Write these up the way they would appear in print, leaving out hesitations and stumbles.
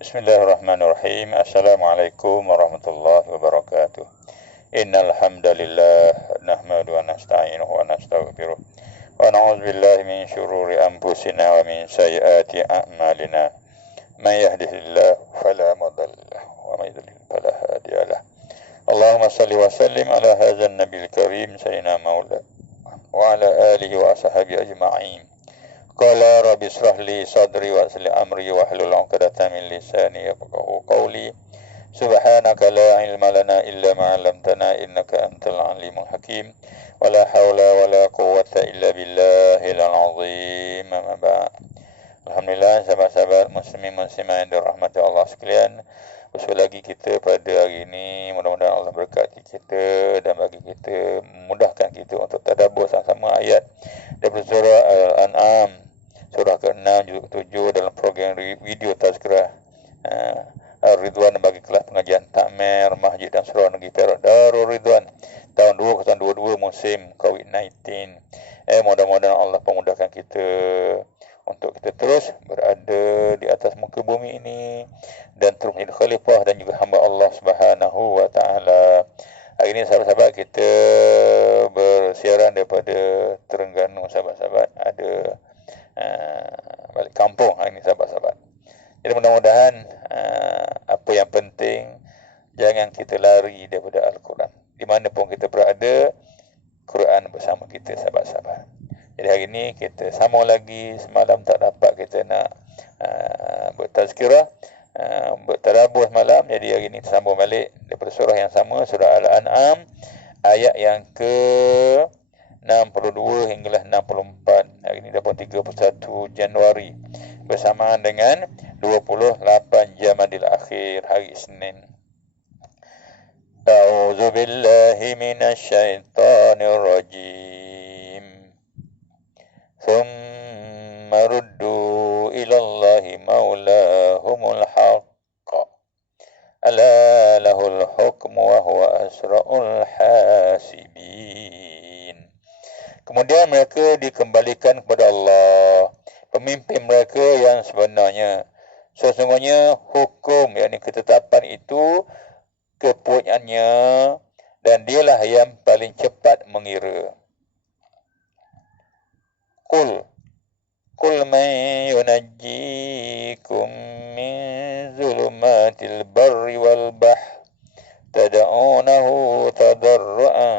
Bismillahirrahmanirrahim. Assalamualaikum warahmatullahi wabarakatuh. Innal hamdalillah nahmadu wa nasta'inuhu wa nastaghfiruh wa na'udzu billahi min syururi anfusina wa min sayyiati a'malina. May yahdihillahu fala mudilla lahu wa may yudlil fala hadiya lahu. Allahumma shalli wa sallim ala hadzal nabiyil karim sayyidina maula wa ala alihi wa ashabihi ajma'in. Qala rabbi israh li sadri wa yassir li amri wa hlul 'uqdatam min lisani yafqahu qawli. Subhanaka la ilma lana illa ma 'allamtana innaka antal alimul hakim. Wa la haula wa la quwwata illa billahil 'azim. Amma ba'd. Alhamdulillah sahabat-sahabat muslimin muslimat yang dirahmati Allah sekalian. Bersua lagi kita pada hari ini. Mudah-mudahan Allah berkati kita dan bagi kita, memudahkan kita untuk tadabbur sama-sama ayat daripada surah Al-An'am, surah ke-6 juzuk ke-7 dalam program video Tazkirah Ridwan bagi kelas pengajian takmir Masjid dan Surau Negeri Perak Darul Ridwan tahun 2022 musim COVID-19. Mudah-mudahan Allah memudahkan kita untuk kita terus berada di atas muka bumi ini dan terus menjadi khalifah dan juga hamba Allah Subhanahu wa taala. Hari ini sahabat-sahabat kita bersiaran daripada Terengganu sahabat-sahabat. Ada balik kampung hari ini sahabat-sahabat. Jadi mudah-mudahan apa yang penting, jangan kita lari daripada Al-Quran. Di mana pun kita berada, Quran bersama kita sahabat-sahabat. Jadi hari ini kita sambung lagi. Semalam tak dapat kita nak bertazkirah, bertadabbur semalam. Jadi hari ini kita sambung balik daripada surah yang sama, surah Al-An'am, ayat yang ke 62 hinggalah 64. Hari ini dapat 31 Januari bersamaan dengan 28 Jamadil Akhir, hari Isnin. A'udzu billahi minasy syaithanir rajim. Thumma ruddu ila Allahi maulahumul haqq. Ala lahul hukmu wa huwa asra'ul hasibin. Kemudian mereka dikembalikan kepada Allah, pemimpin mereka yang sebenarnya. Sesungguhnya hukum, yakni ketetapan itu kepunyaannya, dan dialah yang paling cepat mengira. Qul man yunajjikum min zulumatil barri wal bahr tad'unahu tadarruan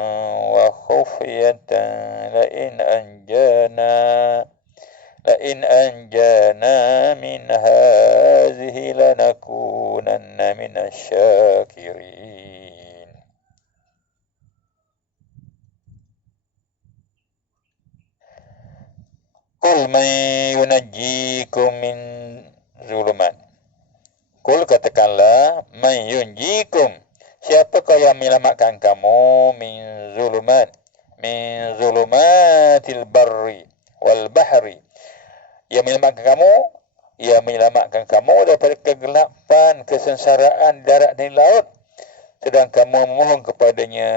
wa khufyatan la in anjana min hadhihi lanakunanna minasy syakirin. Qul man yunajjikum min zulumat. Qul, katakanlah, man yunjikum, siapakah yang menyelamatkan kamu min zulumatil barri wal bahri, yang menyelamatkan kamu daripada kegelapan, kesengsaraan darat dan laut, sedang kamu memohon kepadanya.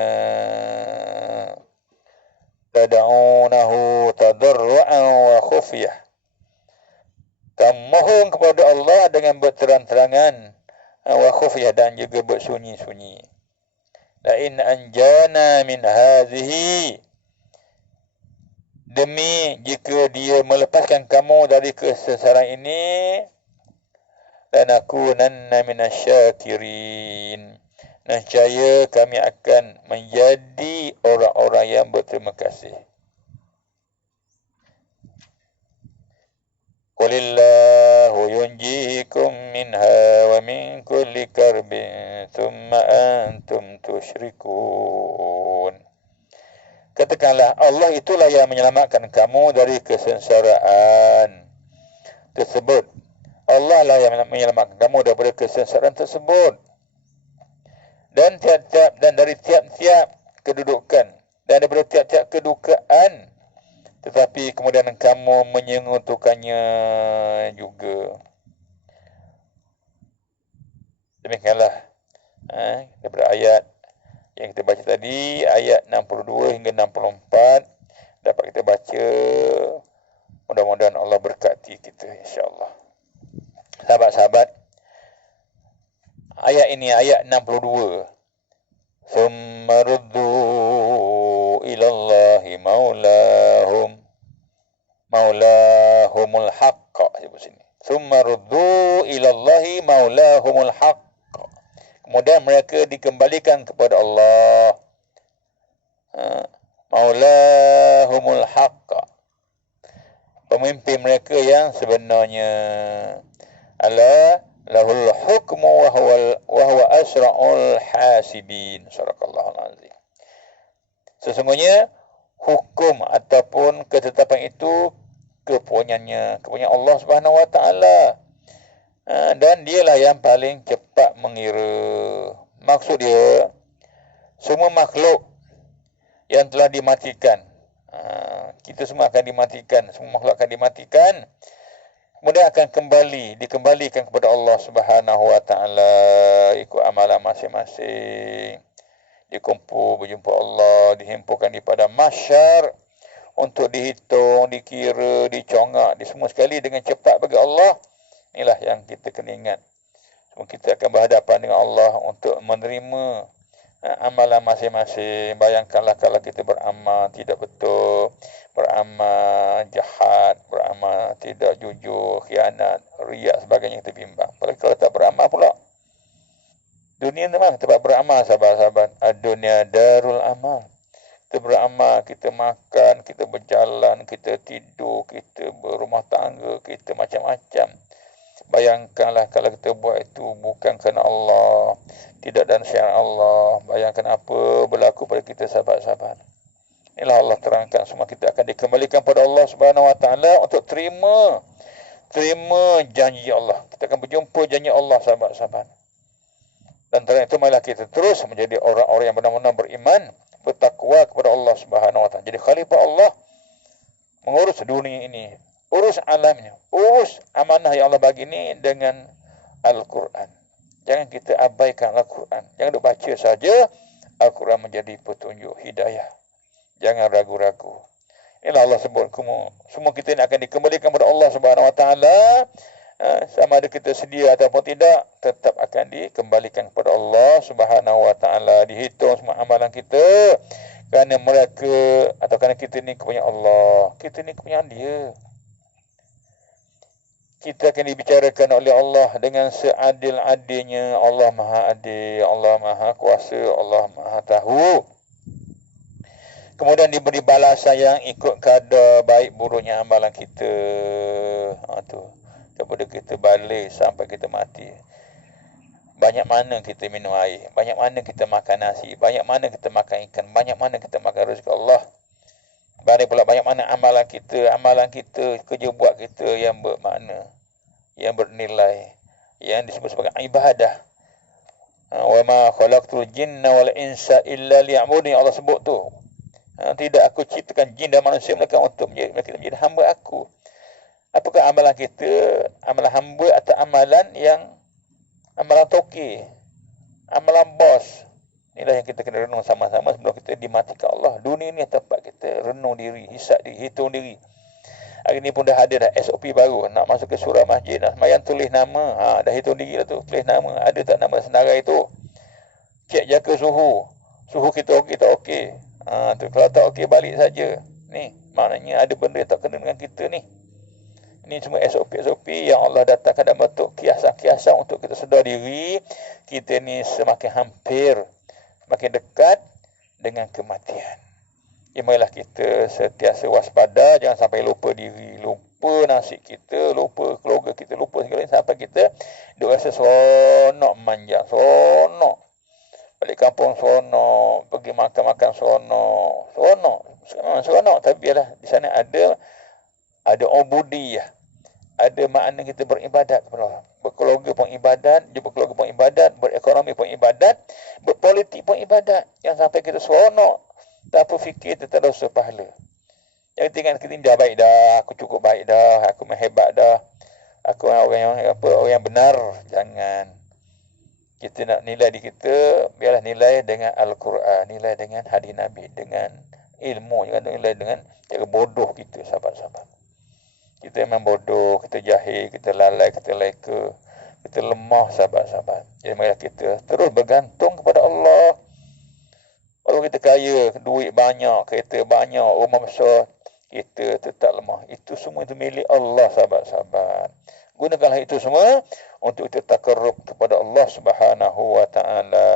Tad'unahu tadarruan wa khufyah, kamu mohon kepada Allah dengan berterang-terangan, wa khufyah, dan juga bersunyi-sunyi. La in anjana min hadhihi, demi jika dia melepaskan kamu dari kesengsaraan ini, lanakunanna minasyakirin, nescaya kami akan menjadi orang-orang yang berterima kasih. Qulillahu yunjikum minha wa min kulli karbin thumma antum tusyrikun. Katakanlah, Allah itulah yang menyelamatkan kamu dari kesengsaraan tersebut. Allah lah yang menyelamatkan kamu daripada kesengsaraan tersebut. Dan dari tiap-tiap kedudukan, dan daripada tiap-tiap kedukaan, tetapi kemudian kamu menyekutukannya juga. Demikianlah daripada ayat yang kita baca tadi, ayat 62 hingga 64 dapat kita baca. Mudah-mudahan Allah berkati kita, insya-Allah. Sahabat-sahabat, ayat ini ayat 62. Thumma ruddu ilallahi maulahumul haqq. Sebut sini. Thumma ruddu ilallahi maulahumul haqq. Kemudian mereka dikembalikan kepada Allah. Maulahumul haqq. Pemimpin mereka yang sebenarnya. Ala lahul hukmu wa huwa asra'ul hasibin. Sadaqallahul azim. Sesungguhnya hukum ataupun ketetapan itu kepunyaan Allah Subhanahu wa taala. Dan dialah yang paling cepat mengira. Maksud dia semua makhluk yang telah dimatikan. Kita semua akan dimatikan, semua makhluk akan dimatikan. Kemudian akan dikembalikan kepada Allah Subhanahu wa taala ikut amalan masing-masing. Berjumpa Allah, dihimpunkan di padang mahsyar untuk dihitung, dikira, dicongak, di semua sekali dengan cepat bagi Allah. Inilah yang kita kena ingat. Kita akan berhadapan dengan Allah untuk menerima amalan masing-masing. Bayangkanlah kalau kita beramal tidak betul, beramal jahat, beramal tidak jujur, khianat, riak sebagainya, kita bimbang. Apalagi kalau tak beramal pula. Dunia memang tempat beramal, sahabat-sahabat. Dunia darul amal. Kita beramal, kita makan, kita berjalan, kita tidur, kita berumah tangga, kita macam-macam. Bayangkanlah kalau kita buat itu bukan kerana Allah, tidak dan syiar Allah. Bayangkan apa berlaku pada kita, sahabat-sahabat. Inilah Allah terangkan semua kita akan dikembalikan pada Allah Subhanahu wa taala untuk terima janji Allah. Kita akan berjumpa janji Allah, sahabat-sahabat. Dan terang itu marilah kita terus menjadi orang-orang yang benar-benar beriman, bertakwa kepada Allah Subhanahu wa taala. Jadi khalifah Allah mengurus dunia ini, urus alamnya, urus amanah yang Allah bagi ini dengan Al-Quran. Jangan kita abaikan Al-Quran. Jangan duk baca saja. Al-Quran menjadi petunjuk hidayah. Jangan ragu-ragu. Inilah Allah sebut semua kita ini akan dikembalikan kepada Allah Subhanahu wa taala. Sama ada kita sedia ataupun tidak, tetap akan dikembalikan kepada Allah Subhanahu wa taala. Dihitung semua amalan kita. Kerana mereka atau kerana kita ni kepunyaan Allah. Kita ni kepunyaan Dia. Kita akan dibicarakan oleh Allah dengan seadil-adilnya. Allah Maha Adil, Allah Maha Kuasa, Allah Maha Tahu. Kemudian diberi balasan yang ikut kadar baik buruknya amalan kita. Daripada kita balik sampai kita mati. Banyak mana kita minum air, banyak mana kita makan nasi, banyak mana kita makan ikan, banyak mana kita makan rezeki Allah. Pula banyak mana amalan kita, kerja buat kita yang bermakna, yang bernilai, yang disebut sebagai ibadah. Wa ma khalaqtul jinna wal insa illa liya'budun, Allah sebut tu. Tidak aku ciptakan jin dan manusia mereka untuk menjadi hamba aku. Apakah amalan kita, amalan hamba atau amalan toki, amalan bos? Inilah yang kita kena renung sama-sama sebelum kita dimatikan Allah. Dunia ni tempat kita renung diri, hisap diri, hitung diri. Hari ni pun dah ada SOP baru. Nak masuk ke surau masjid, nak sembahyang, tulis nama. Dah hitung diri lah tu, tulis nama. Ada tak nama senarai tu? Cek jaka suhu. Suhu kita okey tak okey. Kalau tak okey, balik saja. Ni, maknanya ada benda tak kena dengan kita ni. Ini semua SOP yang Allah datangkan dalam bentuk kiasan-kiasan untuk kita sedar diri. Kita ni semakin hampir, semakin dekat dengan kematian. Marilah kita sentiasa waspada, jangan sampai lupa diri, lupa nasib kita, lupa keluarga kita, lupa segala sampai kita duk rasa seronok manjang, seronok. Balik kampung seronok, pergi makan-makan seronok. Tapi biarlah di sana ada ubudiyah. Ada makna kita beribadat kepada Allah. Berkeluarga pun ibadat, berkeluarga pun ibadat, berekonomi pun ibadat, berpolitik pun ibadat. Yang sampai kita seronok, tak apa fikir kita tak dosa pahala. Yang tinggal kita dah baik dah, aku cukup baik dah, aku hebat dah, aku orang yang benar. Jangan. Kita nak nilai di kita, biarlah nilai dengan Al-Quran, nilai dengan hadis Nabi, dengan ilmu, jangan nilai dengan cara bodoh kita, sahabat-sahabat. Kita memang bodoh, kita jahil, kita lalai, kita leka. Kita lemah, sahabat-sahabat. Jadi marilah kita terus bergantung kepada Allah. Kalau kita kaya, duit banyak, kereta banyak, rumah besar, kita tetap lemah. Itu semua itu milik Allah, sahabat-sahabat. Gunakanlah itu semua untuk kita takarrub kepada Allah Subhanahu wa taala.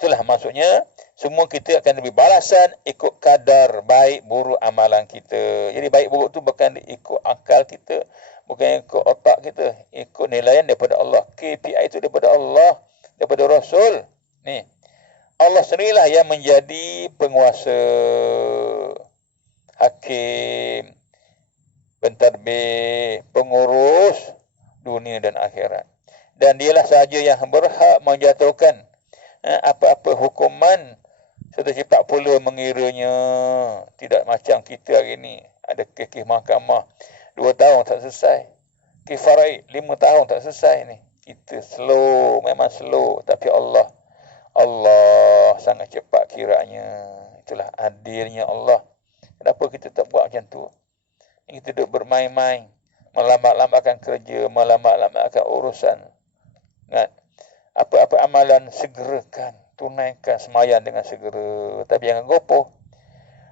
Itulah maksudnya, semua kita akan diberi balasan ikut kadar baik buruk amalan kita. Jadi baik buruk tu bukan ikut akal kita, bukan ikut otak kita, ikut nilaian daripada Allah. KPI itu daripada Allah, daripada Rasul. Ni, Allah sendirilah yang menjadi penguasa, hakim, pentadbir, pengurus dunia dan akhirat. Dan dialah sahaja yang berhak menjatuhkan apa-apa hukuman serta cepat pula mengiranya. Tidak macam kita hari ni, ada kes mahkamah 2 tahun tak selesai, kes faraid 5 tahun tak selesai ni. Kita slow, memang slow, tapi Allah sangat cepat kiranya. Itulah adilnya Allah. Kenapa kita tak buat macam tu? Kita duduk bermain-main, melambat-lambatkan kerja, melambat-lambatkan urusan. Kan? Apa-apa amalan segerakan, tunaikan, sembahyang dengan segera. Tapi jangan gopoh.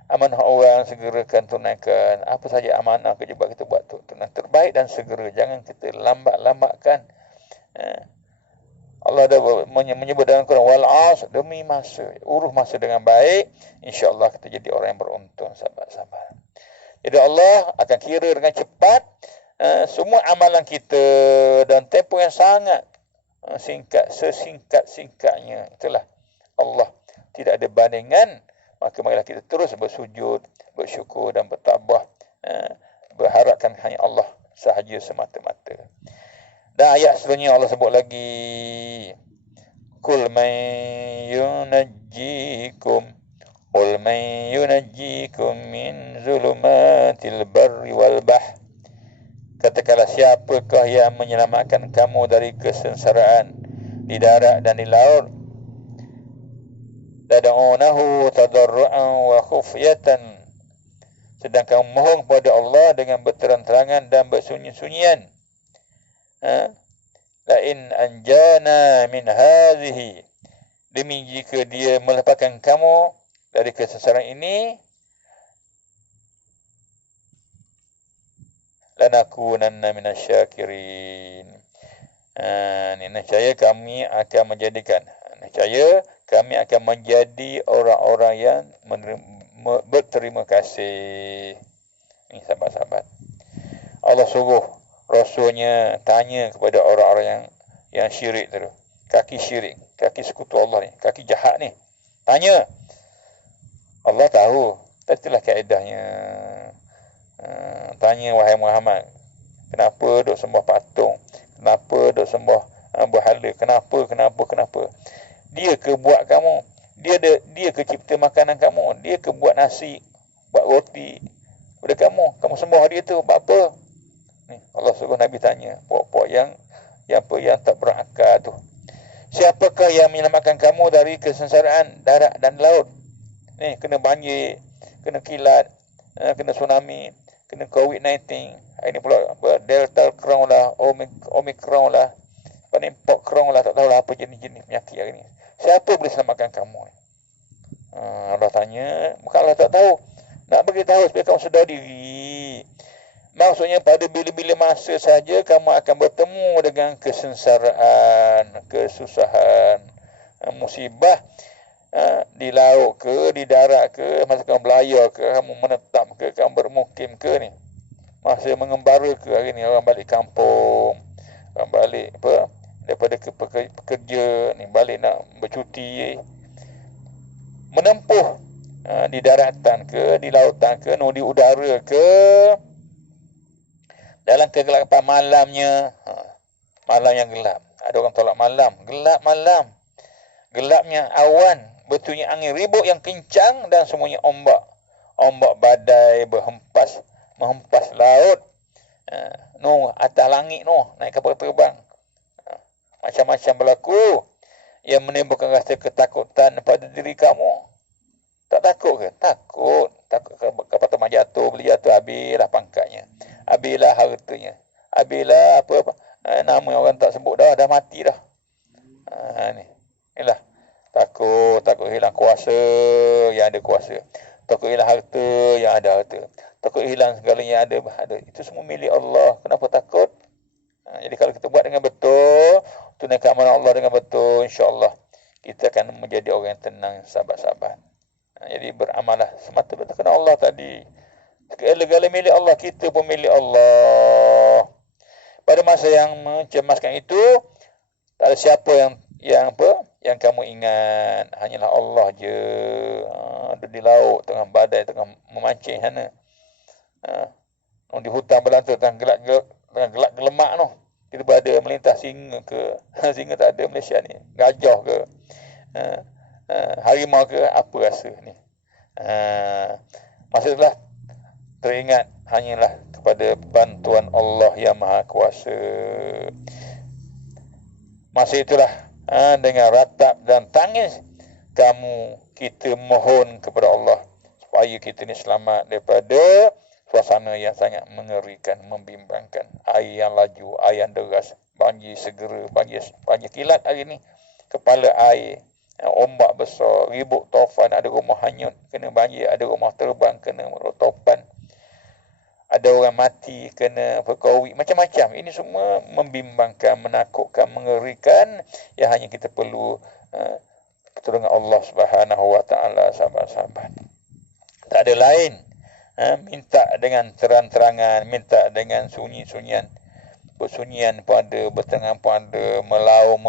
Amanah orang segerakan, tunaikan. Apa saja amanah kerja buat kita buat tu, tunaikan terbaik dan segera. Jangan kita lambat-lambatkan. Allah dah menyebut dalam Quran, wal as, demi masa. Urus masa dengan baik, insya-Allah kita jadi orang yang beruntung, sahabat-sahabat. Jadi Allah akan kira dengan cepat semua amalan kita dan tempoh yang sangat singkat, sesingkat-singkatnya. Itulah Allah, tidak ada bandingan. Maka marilah kita terus bersujud, bersyukur dan bertabah, berharapkan hanya Allah sahaja semata-mata. Dan ayat seterusnya Allah sebut lagi, Qul man yunajjikum min zulumatil barri wal bahr. Katakanlah, siapakah yang menyelamatkan kamu dari kesengsaraan di darat dan di laut? Tad'unahu tadarruan wa khufyatan. Sedang kamu mohon kepada Allah dengan berterang-terangan dan bersunyi-sunyian. La in anjana min hadhihi, demi jika dia melepaskan kamu dari kesengsaraan ini, lanakunanna minasyakirin. Niscaya kami akan menjadi orang-orang yang berterima kasih. Ini sahabat-sahabat, Allah suruh Rasulnya tanya kepada orang-orang yang syirik tu, kaki syirik, kaki sekutu Allah ni, kaki jahat ni. Tanya. Allah tahu, itulah kaedahnya. Tanya, wahai Muhammad, kenapa duk sembah patung? Kenapa duk sembah berhala? Kenapa? Dia ke buat kamu? Dia ke cipta makanan kamu? Dia ke buat nasi, buat roti pada kamu? Kamu sembah dia tu buat apa? Ni Allah suruh Nabi tanya puak-puak yang tak berakal tu. Siapakah yang menyelamatkan kamu dari kesengsaraan darat dan laut? Ni kena banjir, kena kilat, kena tsunami, kena COVID-19. Ini pula Delta Crown lah, Omicron lah, Panimpok Crown lah, tak tahulah apa jenis-jenis penyakit hari ni. Siapa boleh selamatkan kamu? Allah tanya, bukan Allah tak tahu. Nak beritahu supaya kamu sedar diri. Maksudnya pada bila-bila masa saja kamu akan bertemu dengan kesengsaraan, kesusahan, musibah, di laut ke, di darat ke, masa kamu belayar ke, kamu menetap ke, kamu bermukim ke ni, masa mengembara ke. Hari ni orang balik kampung, orang balik daripada pekerja ni, balik nak bercuti, menempuh di daratan ke, di lautan ke, di udara ke, dalam kegelapan malamnya, malam yang gelap. Ada orang tolak malam, gelap malam, gelapnya awan, betulnya angin ribut yang kencang, dan semuanya ombak badai menghempas laut, atas langit naik kapal terbang. Macam-macam berlaku yang menimbulkan rasa ketakutan pada diri kamu. Tak takut ke? Takut kapal terbang jatuh, boleh jatuh, habislah pangkatnya, habislah hartanya, Apabila nama orang tak sebut dah mati dah. Ni. Inilah takut hilang kuasa yang ada kuasa. Takut hilang harta yang ada harta. Takut hilang segala yang ada. Itu semua milik Allah. Kenapa takut? Jadi kalau kita buat dengan betul, tunaikan amanah Allah dengan betul, insya-Allah kita akan menjadi orang yang tenang, sabar-sabar. Jadi beramalah semata-mata kerana Allah tadi. Segala-gala milik Allah, kita pun milik Allah. Pada masa yang mencemaskan itu, tak ada siapa yang kamu ingat, hanyalah Allah je. Ada di laut, tengah badai, tengah memancing sana. Di hutan belantara, tengah gelap gelemak tu. Kita berada melintas singa ke, singa tak ada Malaysia ni, gajah ke, harimau ke, apa rasa ni. Masa itulah teringat hanyalah kepada bantuan Allah yang Maha Kuasa. Masa itulah dengan ratap dan tangis kita mohon kepada Allah supaya kita ni selamat daripada suasana yang sangat mengerikan, membimbangkan. Air yang laju, air yang deras, banjir segera, banjir kilat hari ni. Kepala air, ombak besar, ribut taufan, ada rumah hanyut kena banjir, ada rumah terbang kena rotopan. Ada orang mati kena COVID, macam-macam. Ini semua membimbangkan, menakutkan, mengerikan. Yang hanya kita perlu pertolongan Allah Subhanahu Wa Taala, sabar-sabar. Tak ada lain. Minta dengan terang-terangan, minta dengan sunyi-sunyian. Bersunyian pun ada, berterangan pun ada, melaum,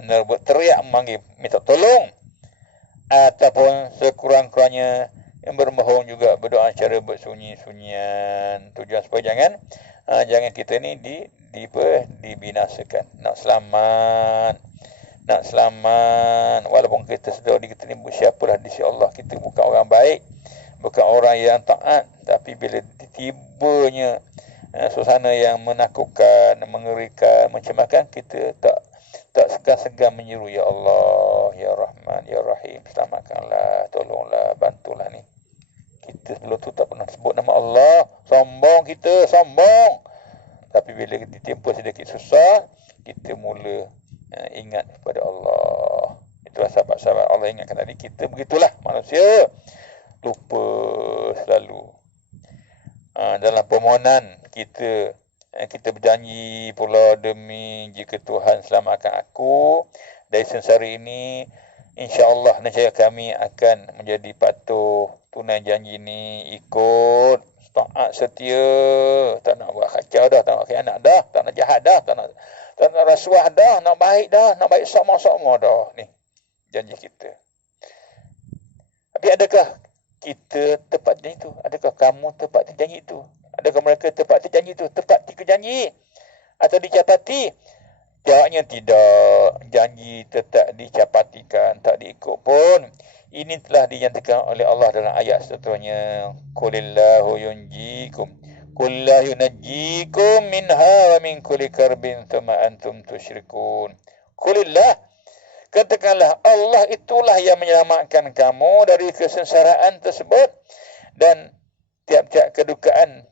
berteriak memanggil, minta tolong. Ataupun sekurang-kurangnya yang bermohon juga berdoa secara bersunyi-sunyian. Tujuan supaya jangan kita ni dibinasakan. Nak selamat, walaupun kita sedar diri kita ni siapalah di sisi Allah, kita bukan orang baik, bukan orang yang taat, tapi bila tibanya suasana yang menakutkan, mengerikan, mencemaskan, kita tak segan-segan menyeru, ya Allah, ya Rahman, ya Rahim, selamatkanlah, tolonglah, bantulah ni. Kita sebelum tu tak pernah sebut nama Allah, sombong. Tapi bila ditimpa sedikit susah, kita mula ingat kepada Allah. Itulah sahabat-sahabat Allah ingatkan tadi, kita begitulah manusia, lupa selalu. Dalam permohonan kita berjanji pula, demi jika Tuhan selamatkan aku dari sengsara ini, insya-Allah nescaya kami akan menjadi patuh, tunai janji ni, ikut, taat, setia, tak nak buat kacau dah, tak nak khianat dah, tak nak jahat dah, tak nak rasuah dah, nak baik sama-sama dah. Ni janji kita. Tapi adakah kita tepati janji itu? Adakah kamu tepati janji itu? Adakah mereka tepati janji itu? Tepati ke janji? Atau dicapati? Jawabnya tidak. Janji tetap dicapatikan, tak diikut pun. Ini telah dinyatakan oleh Allah dalam ayat seterusnya. Qulillahu yunjikum. Qul la yunajjikum minha wa min kulli karbin thumma antum tusyrikun. Qulillah, katakanlah Allah itulah yang menyelamatkan kamu dari kesengsaraan tersebut dan tiap-tiap kedukaan,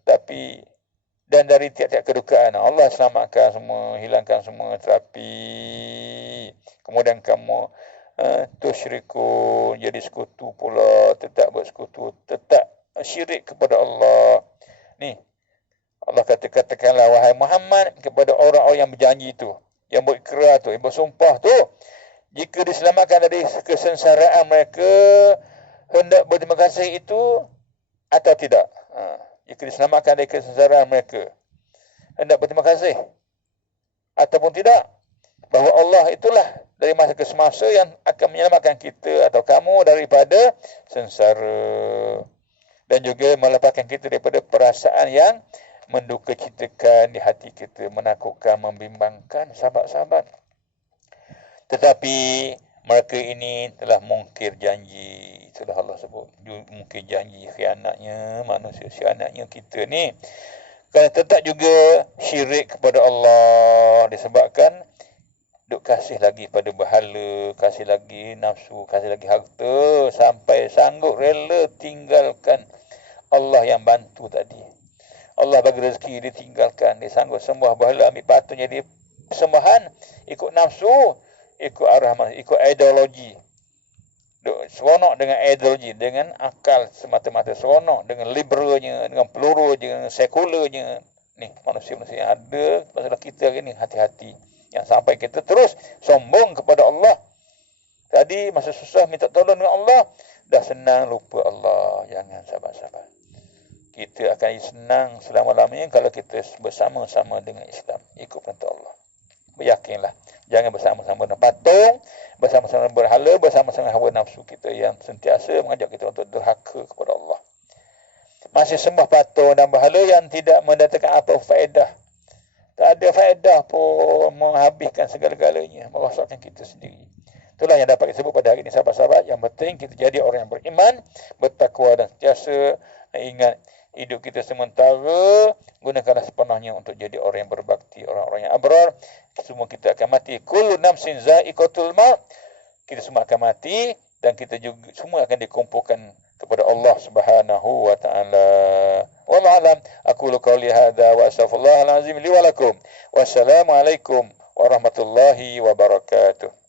dan dari tiap-tiap kedukaan Allah selamatkan semua, hilangkan semua, tapi kemudian kamu tusyrikun, jadi sekutu pula, tetap bersekutu, tetap syirik kepada Allah. Ni Allah katakanlah wahai Muhammad kepada orang-orang yang berjanji tu, yang berikrar tu, yang bersumpah tu, jika diselamatkan dari kesengsaraan mereka, hendak berterima kasih itu atau tidak? Jika diselamatkan dari kesengsaraan mereka, hendak berterima kasih ataupun tidak? Bahawa Allah itulah dari masa ke semasa yang akan menyelamatkan kita atau kamu daripada sengsara, dan juga melepaskan kita daripada perasaan yang mendukacitakan di hati kita, menakutkan, membimbangkan, sahabat-sahabat. Tetapi mereka ini telah mungkir janji. Itulah Allah sebut, mungkir janji, khianatnya manusia, khianatnya kita ni. Kerana tetap juga syirik kepada Allah, disebabkan duk kasih lagi pada berhala, kasih lagi nafsu, kasih lagi harta, sampai sanggup rela tinggalkan Allah yang bantu tadi. Allah bagi rezeki, ditinggalkan, dia sanggup sembah berhala, ambil patung jadi sembahan, ikut nafsu, ikut arah, ikut ideologi. Seronok dengan ideologi, dengan akal semata-mata, seronok dengan liberalnya, dengan pelurunya, dengan sekularnya. Ni manusia-manusia yang ada masalah kita hari ni, hati-hati. Yang sampai kita terus sombong kepada Allah. Tadi masa susah minta tolong dengan Allah, dah senang lupa Allah. Jangan, sahabat-sahabat. Kita akan senang selama-lamanya kalau kita bersama-sama dengan Islam, ikut perintah Allah. Beryakinlah, jangan bersama-sama dengan patung, bersama-sama dengan berhala, bersama-sama dengan hawa nafsu kita yang sentiasa mengajak kita untuk durhaka kepada Allah. Masih sembah patung dan berhala yang tidak mendatangkan apa faedah. Tak ada faedah pun, menghabiskan segala-galanya, merosakkan kita sendiri. Itulah yang dapat disebut pada hari ini, sahabat-sahabat. Yang penting kita jadi orang yang beriman, bertakwa dan sentiasa ingat hidup kita sementara, gunakanlah sepenuhnya untuk jadi orang yang berbakti, orang-orang yang abrar. Semua kita akan mati. Kullu nafsin za'iqatul maut. Kita semua akan mati dan kita juga semua akan dikumpulkan kepada Allah Subhanahu wa taala. Wallahu alam. Aqulu qouli hadza wa astaghfirullahal azim li wa lakum. Wassalamu alaikum warahmatullahi wabarakatuh.